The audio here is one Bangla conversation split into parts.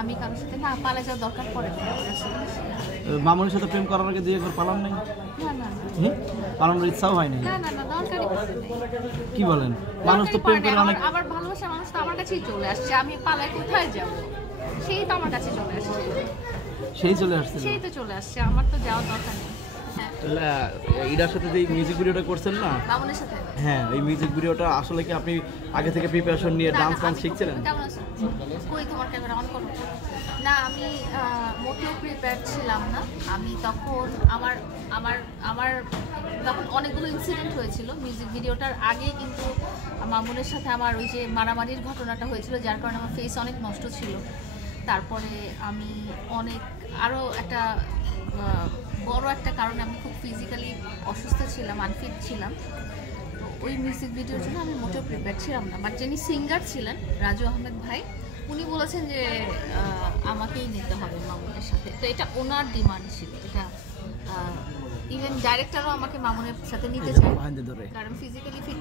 আমি কারোর সাথে না পালা যাওয়ার দরকার পড়ে না। মামুনের সাথে প্রেম করার আগে 2 একবার পালান নাই? না না পালানোর ইচ্ছাও হয়নি? না না না দরকারই পড়ে নাই। কি বলেন? মানুষ তো প্রেম করে অনেক। আবার ভালোবাসা মানুষ তো আমার কাছেই চলে আসছে, আমি পালায় কোথায় যাব? সেই তো আমার কাছে চলে আসছে। সেই চলে আসছে? সেই তো চলে আসছে, আমার তো যাওয়ার দরকার নেই। ইডার সাথে যে মিউজিক ভিডিওটা করছেন না, মামুনের সাথে হ্যাঁ ওই মিউজিক ভিডিওটা আসলে কি আপনি আগে থেকে প্রিপারেশন নিয়ে ডান্স শিখছিলেন? কেমন আছো? কই তোমার ক্যামেরা অন করো। না আমি মোটেও প্রিপেয়ার ছিলাম না। আমি তখন আমার আমার আমার তখন অনেকগুলো ইনসিডেন্ট হয়েছিল মিউজিক ভিডিওটার আগে, কিন্তু মামুনের সাথে আমার ওই যে মারামারির ঘটনাটা হয়েছিল, যার কারণে আমার ফেস অনেক নষ্ট ছিল। তারপরে আমি অনেক আরও একটা বড় একটা কারণে আমি খুব ফিজিক্যালি অসুস্থ ছিলাম, আনফিট ছিলাম। তো ওই মিউজিক ভিডিওর জন্য আমি মোটেও প্রিপেয়ার ছিলাম না। বাট যিনি সিঙ্গার ছিলেন রাজু আহমেদ ভাই, উনি বলেছেন যে আমাকেই নিতে হবে মামুনের সাথে। তো এটা ওনার ডিমান্ড ছিল। এটা ইভেন ডাইরেক্টরও আমাকে মামুনের সাথে নিতে চায়, কারণ ফিজিক্যালি ফিট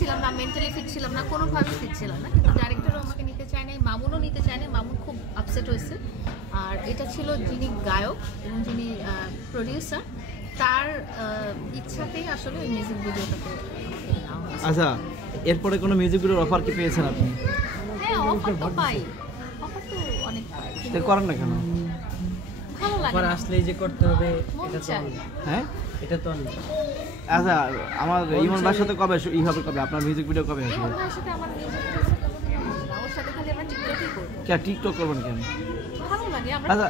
ছিলাম না, মেন্টালি ফিট ছিলাম না, কোনোভাবে ফিট ছিলাম না। কিন্তু ডাইরেক্টরও আমাকে নিতে চায় নাই, মামুনও নিতে চায় নাই। মামুন খুব আপসেট হয়েছে। আর এটা ছিল যিনি গায়ক এবং যিনি প্রডিউসার, তার ইচ্ছাতেই আসলে ওই মিউজিক ভিডিওটাকে। আচ্ছা, এরপরে কোনো মিউজিক ভিডিওর অফার কি পেয়েছেন আপনি? হ্যাঁ, অফার তো পাই, অফার তো অনেক পাই। এটা করেন না কেন? ভালো লাগে পরে আসলেই যে করতে হবে এটা তো হ্যাঁ এটা তো আচ্ছা, আমার ইমন ভাইয়ের সাথে কবে কবে আপনার মিউজিক ভিডিও কবে আসবে? ইমন ভাইয়ের সাথে আমার মিউজিক ভিডিও ওর সাথে খালি আমরা টিকটকই করব। কে টিকটক করবেন কেন? ভালো লাগে আমরা। আচ্ছা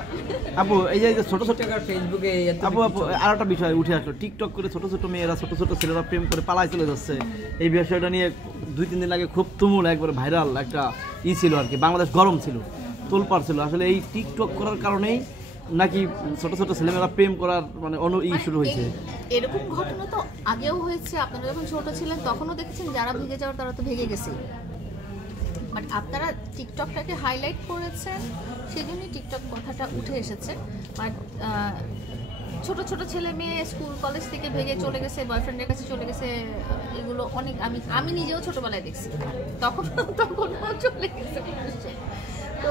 আপু, এই যে ছোট ছোট ফেসবুকে আপু আর একটা বিষয় উঠে আসলো, টিকটক করে ছোট ছোট মেয়েরা ছোট ছোট ছেলেরা প্রেম করে পালায় চলে যাচ্ছে। এই বিষয়টা নিয়ে 2-3 দিন আগে খুব তুমুল একবার ভাইরাল একটা ছিল আর কি, বাংলাদেশ গরম ছিল, তোলপাড় ছিল। আসলে এই টিকটক করার কারণেই নাকি ছোট ছোট ছেলেমেয়েরা প্রেম করার মানে শুরু হয়েছে? এরকম ঘটনা তো আগেও হয়েছে, আপনারা যখন ছোট ছিলেন তখনও দেখেছেন, যারা ভেগে যাওয়ার তারা তো ভেগে গেছে। বাট আপনারা টিকটকটাকে হাইলাইট করেছেন, সেই জন্যই টিকটক কথাটা উঠে এসেছে। বাট ছোট ছোট ছেলে মেয়ে স্কুল কলেজ থেকে ভেগে চলে গেছে, বয়ফ্রেন্ডের কাছে চলে গেছে, এগুলো অনেক আমি নিজেও ছোটবেলায় দেখছি, তখনও চলে গেছে। তো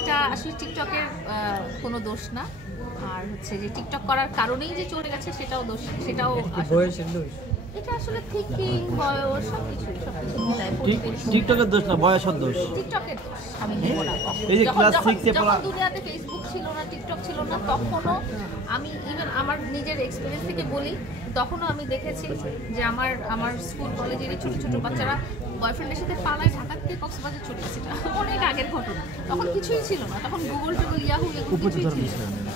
এটা আসলে টিকটকের কোনো দোষ না। আর হচ্ছে যে টিকটক করার কারণেই যে চলে গেছে সেটাও দোষ, সেটাও বয়সের দোষ। এটা আসলে থিকিং, বয়স সবকিছু মিলায়। টিকটকের দোষ না, বয়সের দোষ। টিকটকের দোষ আমি বলবো না। এই যে ক্লাস 6 এ পড়া, দুনিয়াতে ফেসবুক ছিল না, টিকটক ছিল না, তখনও আমি ইভেন আমার নিজের এক্সপেরিয়েন্স থেকে বলি, তখনও আমি দেখেছি যে আমার স্কুল কলেজের ছোট ছোট বাচ্চারা বয়ফ্রেন্ডের সাথে পালায় ঢাকা থেকে কক্সবাজার চলে গেছে। অনেক আগের ঘটনা, তখন কিছুই ছিল না, তখন গুগল টুগল ইয়াহু কিছুই ছিল না।